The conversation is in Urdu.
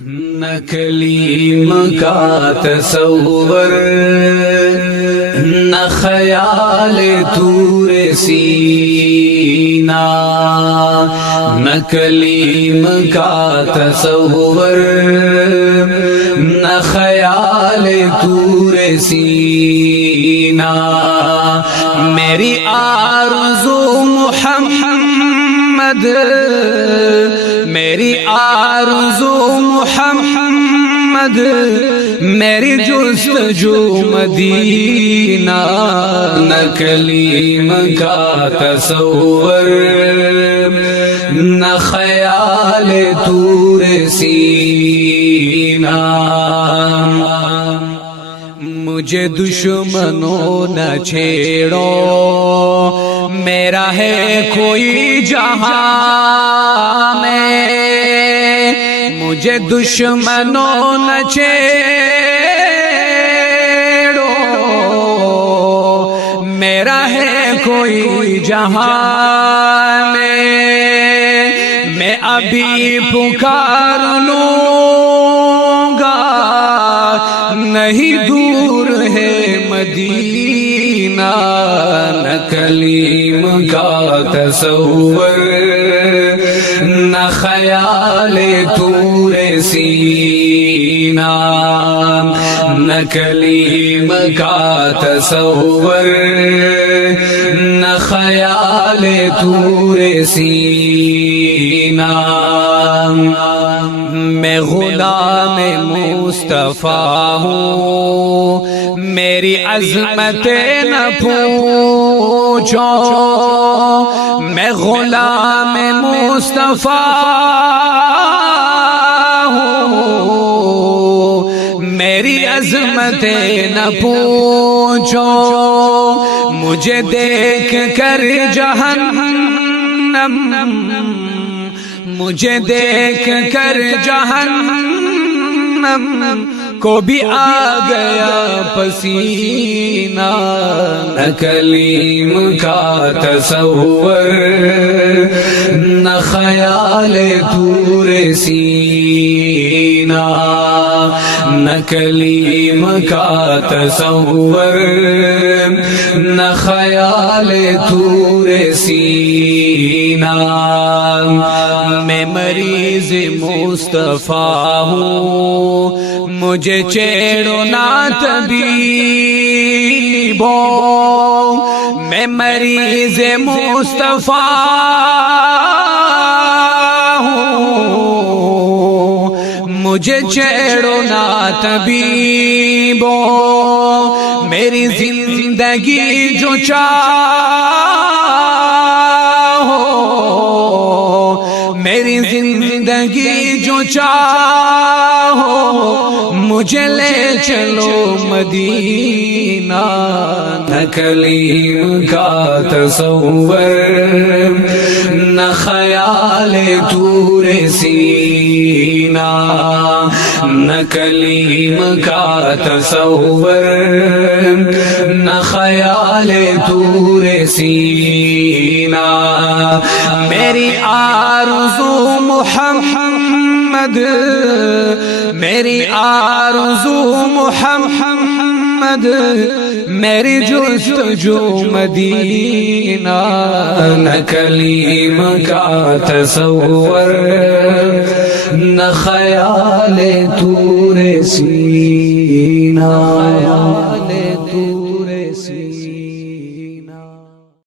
نہ کلیم کا تصور نہ خیال طور سینہ، نہ کلیم کا تصور نہ خیال طور سینہ، میری آرزو محمد، میری آرزو محمد، میری جستجو مدینہ، نہ کلیم کا تصور نہ خیال طور سینہ، مجھے دشمنوں نہ چھیڑو، میرا ہے کوئی جہاں میں، مجھے دشمنوں نہ چھیڑو، میرا ہے کوئی جہاں میں ابھی پکار لوں گا، نہیں دور ہے مدینہ، نہ کلیم کا تصور نہ خیال طور سینہ، نہ کلیم کا تصور نہ خیال طور سینہ، میں غلام مصطفیٰ ہوں، میری عظمت نہ پوچھو، میں غلام مصطفیٰ ہوں، میری عظمت نہ پوچھو، مجھے دیکھ کر جہنم، مجھے دیکھ کر جہنم کو بھی آ گیا پسینہ، نہ کلیم کا تصور نہ خیال طور سینہ، نہ کلیم کا تصور نہ خیال طور سینہ، میں مریض مصطفیٰ ہوں، مجھے چھیڑو نہ طبیبو، میں مریض مصطفیٰ ہوں، مجھے چھیڑو نہ طبیبو، میری زندگی جو چاہو، میری زندگی جو چاہو، مجھے لے چلو مدینہ، نہ کلیم کا تصور نہ خیال طور سینہ، نہ کلیم کا تصور نہ خیال طور سینہ، میری آرزو محمد، میری آرزو محمد، میری جستجو مدینہ، نہ کلیم کا تصور نہ خیال طور سینہ، خیال طور سینہ۔